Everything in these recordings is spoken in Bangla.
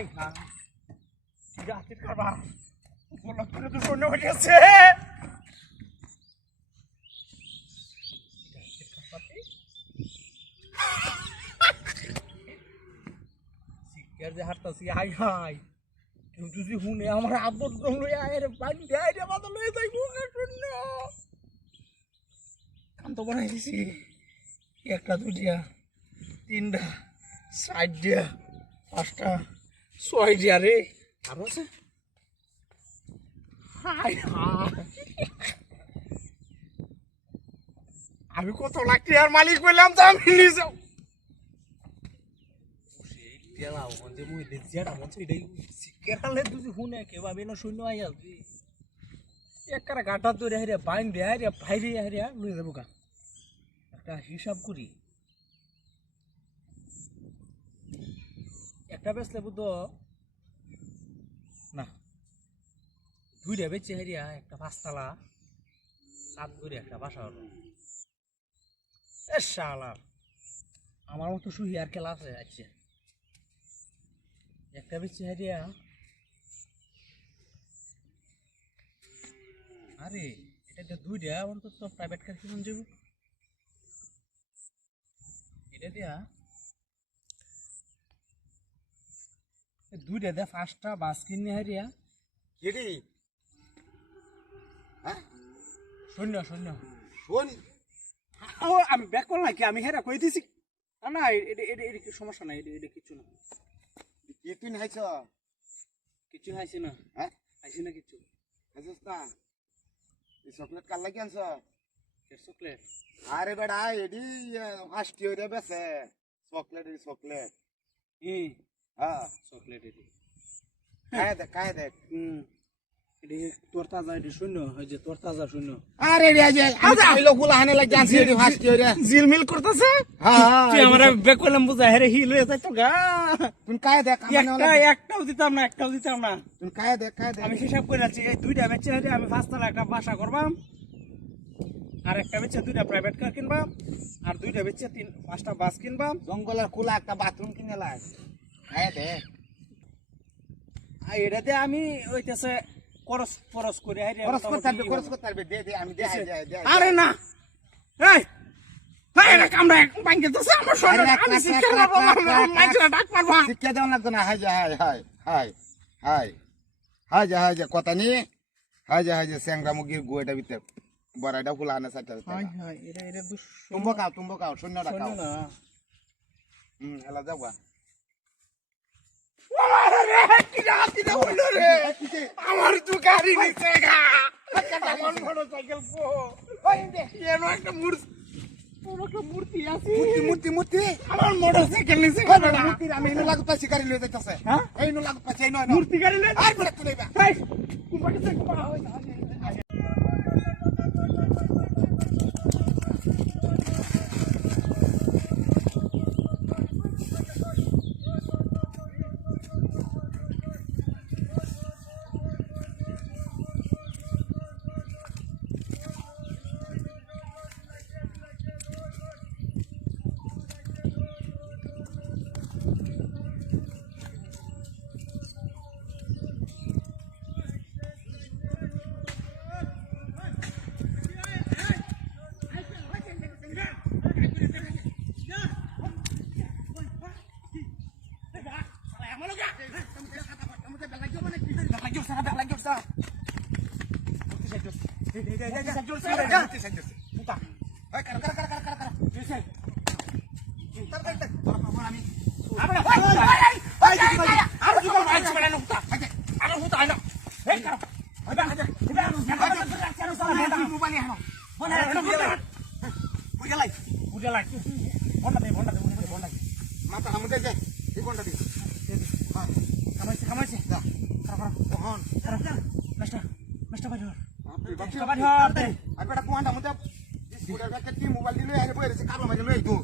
হাই হাই রাতের খাবার উপলক্ষে তো শূন্য হয়ে গেছে যে হাঁটতাছি হাই হাই কেউ যদি শুনে আমার আব্বর লই আয়ের বাড়ি দেয় রে মাথা লয়ে যাই শূন্য কাম তো বানাই দিছি একটা দুইটা তিনটা চারটা পাঁচটা ছয়টা রে আরো আছে হাই হাই আমি কত লাখ টাকার মালিক বললাম তো আমি নিজে গেলাম যে মুই দেজিয়াটা মন এটাই কেরালে তুই শুনে কেবা বেনো শূন্য আই আসবি একবারে গাটা ধরে হেরে বাইন রে হেরে ভাইরে হেরে লই যাবো গা একটা হিসাব করি একটা বেচলে বুঝো না দুইটা বেচে হেরিয়া একটা পাঁচতলা সাত করে একটা বাসা হলো এ শালা আমার মতো শুই আর খেলা আছে আচ্ছা একটা বেচে হেরিয়া আরে এটা দুইটা অন্তত প্রাইভেট কার কিনুন যাব এটা দিয়া দুইটা দে পাঁচটা বাস কিনে হারিয়া কেডি হ্যাঁ শূন্য শূন্য শোন আমি ব্যাক করলাম নাকি আমি হেরা কই দিছি না এটা কি সমস্যা নাই এটা কিছু না কি তুই হাইছ কিছু হাইছি না হ্যাঁ হাইছি না কিছু হাইছস না এই চকলেট কাল লাগি আনছ চকলেট আরে বেড়া এডি ফার্স্ট ইয়ারে বেছে চকলেট চকলেট হ্যাঁ চকলেট এটি খায় দেখ এটি তোর তাজা এটি শূন্য ওই যে তোর তাজা শূন্য আরে রে যে এই লোকগুলো হানে লাগি আনছি এডি ফার্স্ট ইয়ারে জিলমিল করতেছে হ্যাঁ তুই আমরা বেক করলাম বুঝা হেরে হিল হয়ে যাইতো গা তুই খায় দেখ একটাও দিতাম না তুই খায় দেখ আমি হিসাব করে আছি এই দুইটা বেচে হেরে আমি পাঁচতলা একটা বাসা করবাম আর একটা বেচে দুইটা প্রাইভেট কার কিনবাম আর দুইটা বেচে পাঁচটা বাস কিনবাম জঙ্গলের খোলা একটা বাথরুম কিনে লাই খায় দেখ আর এটাতে আমি ওইটাছে খরচ করে হাইরে খরচ করতে পারবে দে আমি দে আরে না এই না কামরা ব্যাংকে তো আমার শরীর আমি শিক্ষা করব মাইজরা ডাক পারবা শিক্ষা দেওয়া লাগতো না হাই যা কথা নি হাই যা স্যাংরা মুগির গুয়েটা ভিতরে বড়াটা ফুলা আনা সাথে হাই এটা দুশ তুম্ব খাও শূন্যটা খাও না এলা যাওয়া আমার তো গাড়ি নিচে গা আমার মোটরসাইকেল পো এর একটা মূর্তি আছে মূর্তি আমার মোটরসাইকেল নিচে মূর্তি আমি এনে লাগত পাছি গাড়ি লয়ে যাইতাছে হ্যাঁ এই নো লাগত পাছি এই নয় মূর্তি গাড়ি লয়ে আর বলে তুই না এই কুম্পাকে সে কুম্পা মাথা হামুদে যে এই কোনটা দি খামাইছে যা ওহন আর বেটা কোনটা মতে স্কুটার ব্যাগ কি মোবাইল দিলে আরে বইরে সে কারো মাঝে লই দু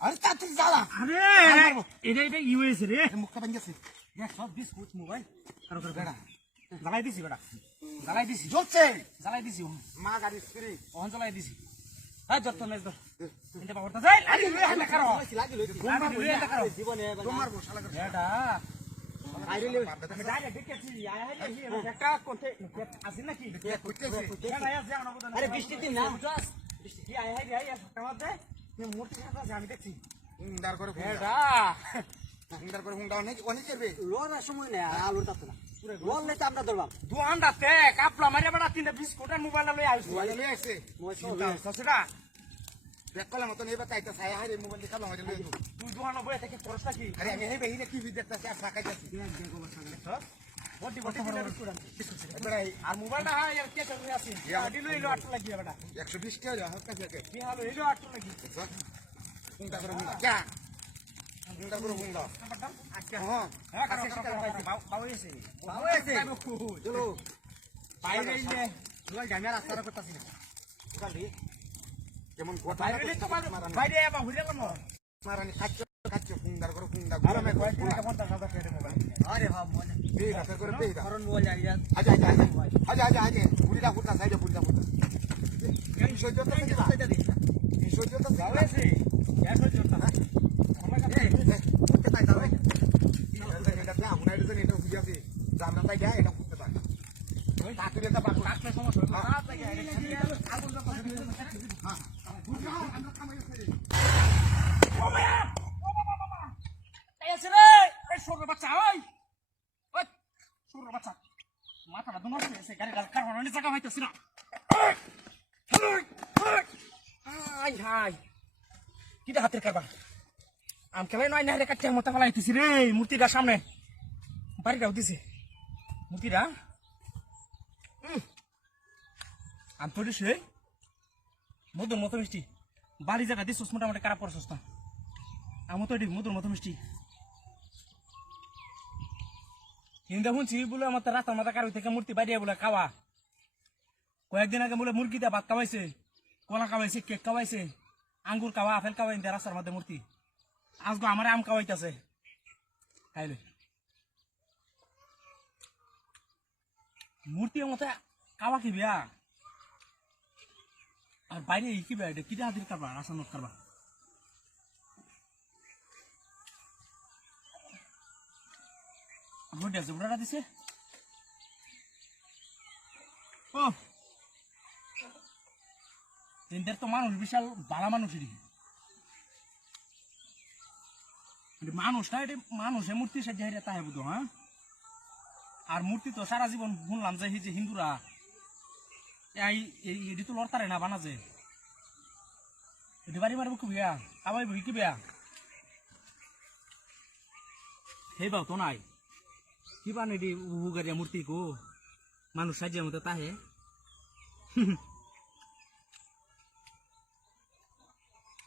আরে তাতে জ্বালা আরে এটা ইউএস রে মুখটা ভাঙ গেছে দেখ সব বিস্কুট মোবাইল আর করে বেড়া জ্বালাই দিছি জ্বলছে জ্বালাই দিছি মা গাড়ি ফ্রি ওহন জ্বালাই দিছি হাই যত নেস দর ইনতে পাবরতা যাই লাগি লই হাতে করো লাগি লই হাতে করো জীবনে তোমার বসালা করে এটা আইরে লই আমি ডাইরেক্ট দেখেছি আয় হাই একটা কোনতে আছে নাকি কইতেছি না আয়া যাও না আরে বৃষ্টি দিন না বৃষ্টি কি আয় হাই আয় সকাল দে মূর্তি কথা আমি দেখছি হুন্ডার করে এটা হুন্ডার করে হুন্ডা অনেক করবে লোরার সময় না আলুর তাতো না লোন লইতে আমরা ধরবাম দুহান্ডাতে কাপলা মারিয়া বড় তিনটা বিস্কুট আর মোবাইল লই আইছি মোবাইল লই আসছে সসুরা দেখ কলা মতন এবার তাইতা ছায়া হারে মোবাইল দিয়ে কালো হয়ে লই তুই দুহানো বই থেকে খরচ কি আরে আমি হেবে হিনে কি দেখতাছি আর সাকাইতাছি বডি বডি করে আর মোবাইলটা হাই আর কে করে আছে আডি লই লো 8 লাগিয়া বেটা 120 টাকা হক্কা থেকে কি হালো এলো 8 লাগি হুন্ডা করে হুন্ডা যা হুন্ডা করে হুন্ডা আচ্ছা হ্যাঁ কাছে বাবু এসে চলো বাইরে এই যে তুই জামিয়া রাস্তা করতেছিস না কালি কেমন কথা বাইরে তো বাইরে আবার ঘুরে গেল মারানি খাচ্ছ হুন্ডার করে হুন্ডা আরে মে কয় টাকা 50,000 টাকা মোবাইল আরে হ্যাঁ মনে বেই রাতে করে বেই দা কারণ মোবাইল আইয়া আজা বুড়িটা ফুটা সাইডে বুড়িটা ফুটা এই সহ্য তো সেটা দেখ এই সহ্য তো যাওয়াছে এ সহ্য তো না আমার কাছে তাই দাও এটা না আমরা এটা বুঝাছি জানা তাই এটা করতে পারে ওই কাকুরে তো বাকু কাকলে সমস্যা না তাই আগুন তো হ্যাঁ বুঝাও আমরা কামাইছে ও মায়া ও বাবা এই আছে রে এই ছোট বাচ্চা ওই ছোট বাচ্চা মাথাটা দুমাস এসে গাড়ি গাল কার হরনি জায়গা হইতাছ না আই হাই কিটা হাতের কারবার আম খেলাই নয় না রে কাটতে মতো ফলাইতেছি রে মূর্তিটা সামনে বাড়িটা উঠিছে মূর্তিটা আম তো দিছে মধুর মতো মিষ্টি বাড়ি জায়গা দিছিস মোটামুটি খারাপ করছিস না আমি তো মধুর মতো মিষ্টি কিন্তু শুনছি বলে আমার রাস্তার মাথা কারো থেকে মূর্তি বাইরে বলে খাওয়া কয়েকদিন আগে বলে মুরগি দিয়ে ভাত খাওয়াইছে কলা খাওয়াইছে কেক খাওয়াইছে আঙ্গুর খাওয়া আপেল খাওয়াই রাস্তার মধ্যে মূর্তি আজকে আমার আম খাওয়াইতেছে খাইলে মূর্তির মতো খাওয়া কি বিয়া আর বাইরে কি বিয়া এটা কিটা হাতির কারবা রাসায়নিক কারবা বুড়া আছে বুড়াটা দিছে ও তিনটার তো মানুষ বিশাল বালা মানুষেরই মানুষটা এটা মানুষের মূর্তি সাজিয়ে তাহে বুঝো হ্যাঁ আর মূর্তি তো সারা জীবন শুনলাম যে হিন্দুরা এটি তো লড়তারে না বানা যে এটি বাড়ি মারবো কি বিয়া আবার কি বিয়া সেই বাও তো নাই কি বান এটি উগারিয়া মূর্তি কো মানুষ সাজিয়ে মতো তাহে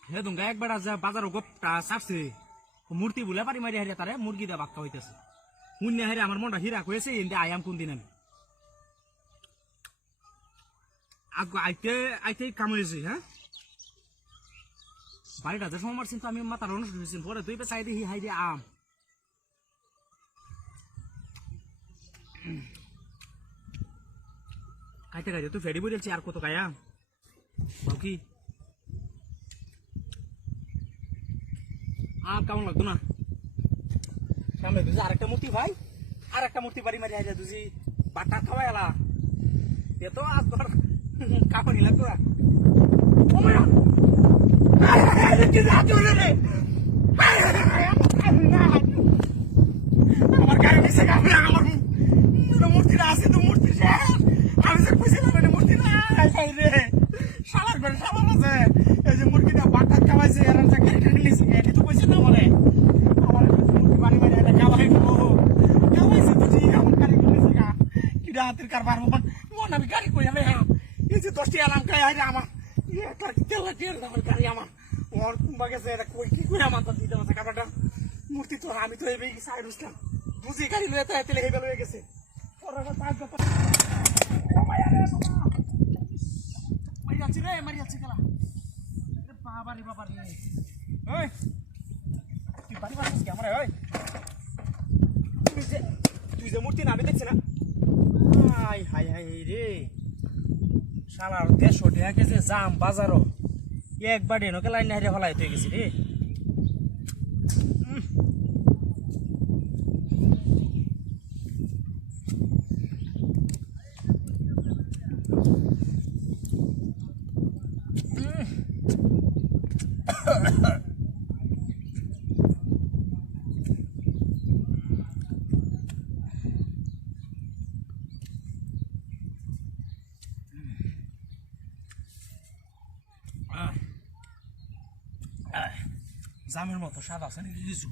হে দুঙ্গা একবার যা বাজারও গোপটা চাপছে মূর্তি বলে পারি মারি হারিয়া তারে মুরগি দা বাক্কা হইতেছে শূন্য হারে আমার মনটা হিরা হয়েছে এনতে আয়াম কোন দিন আমি আইতে আইতে কাম হয়েছে হ্যাঁ বাড়িটা যে সময় মারছেন তো আমি মাথার অনুষ্ঠিত হয়েছেন পরে দুই পে চাই দেখি হাই দিয়ে আম খাইতে খাইতে তুই ফেরি বলছি আর কত খাই আম কি আম কেমন লাগতো না সামনে দুজি আরেকটা মূর্তি ভাই আরেকটা মূর্তি বাড়ি মারি হাইয়া দুজি বাটা খাওয়াই এলা এ তো আজ তোর কাপড় লাগতো না ও মায়া আমার গাড়ি নিচে কাপড় আমার মূর্তিটা আছে তো মূর্তি আমি যে খুঁজছিলাম মূর্তি না রে শালার করে শালার আছে এই যে মুরগিটা বাটা খাওয়াইছে আর গাড়ি নিচে এটি তো কইছে না মনে আমার বাড়ি বাড়ি এটা খাওয়াইছে তো জি আমার গাড়ি নিচে গা কিডা হাতের কারবার মন আমি গাড়ি কই আমি এই যে 10টি আলাম খাই আইরা আমার তার তেল আমার গাড়ি আমার ওর কুম্বা গেছে এটা কই কি কই আমার তো দিতে আছে কারবারটা মূর্তি তো আমি তো এই সাইড উঠলাম বুঝি গাড়ি লয়ে তাই তেলে হেবেল হয়ে গেছে পরটা পাঁচ কথা মারি যাচ্ছি খেলা বাবারি বাবারি ওই তুই বাড়ি বাড়িস কি আমার ওই তুই যে মূর্তি না আমি দেখছি না হাই হাই হাই রে শালার 150 টাকা কেজি জাম বাজারও একবার ডেনোকে লাইন হারিয়ে ফেলাই হয়ে গেছি রে। জামের মতো স্বাদ আছে নাকি কিছু?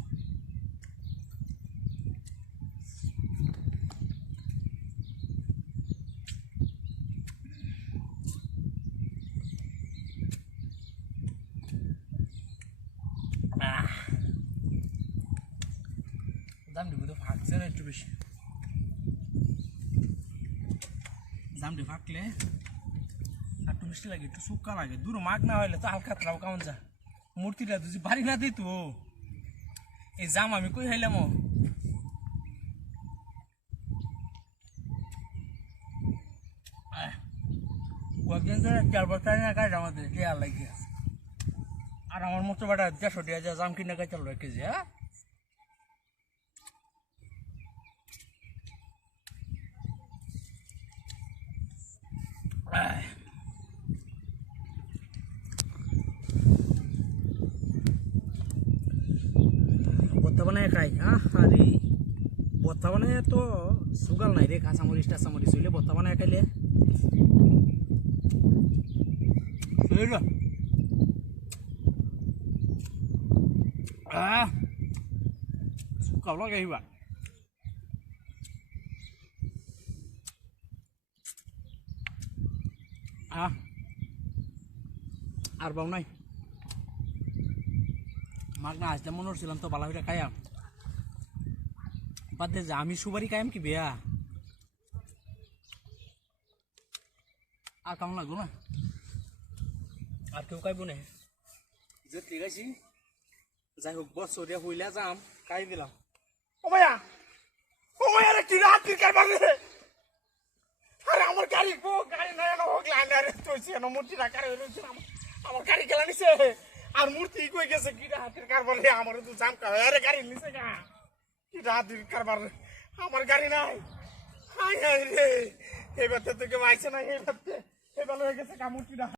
জামটি বোধ ফাঁকছে না একটু বেশি। জামটি ফাঁকলে একটু মিষ্টি লাগে, একটু শুক্কা লাগে। দূর মাগ না হইলে তো হালকা খারাপ কেমন যা। মূর্তিটা যদি বাড়ি না দিত, এই জাম আমি কই খাইলাম। কয়েকদিন ধরে 4 বছর না কাজ আমাদের দেওয়া লাগে। আর আমার মতো বেটা 150 টাকা জাম কিনে খাই চলো 1 কেজি। হ্যাঁ ভর্তা বানায় খাই। হ্যাঁ আরে ভর্তা বানায় তো সুগাল নাই রে। কাঁচামরিচ টাচামরিচ হইলে ভর্তা বানায় খাইলে সুকাও লাগে আহিবা। আর বাউ নাই মাগ না আসলে মনে হচ্ছিলাম তো বালা হইটা খাইয়া বাদ দে যে আমি সুবারি খাইম কি বেয়া। আর কেমন লাগলো না? আর কেউ খাইব না যে ঠিক আছে। যাই হোক বছরিয়া হইলা যাম খাই দিলাম। ও মায়া, ও মায়া রে কি রাত কি কারবার রে? আরে আমার গাড়ি গাড়ি নাই না হোক লাইন রে তুইছি না মূর্তি রাখা রইছে আমার গাড়ি গেলা নিছে। আর মূর্তি কই গেছে কি রাতের কারবার রে? আমার তো জাম কা আরে গাড়ি নিছে গা কি রাতের কারবার রে? আমার গাড়ি নাই। হাই হাই রে এবার তো তোকে মাইছে না এবার হয়ে গেছে কামুর্তিটা।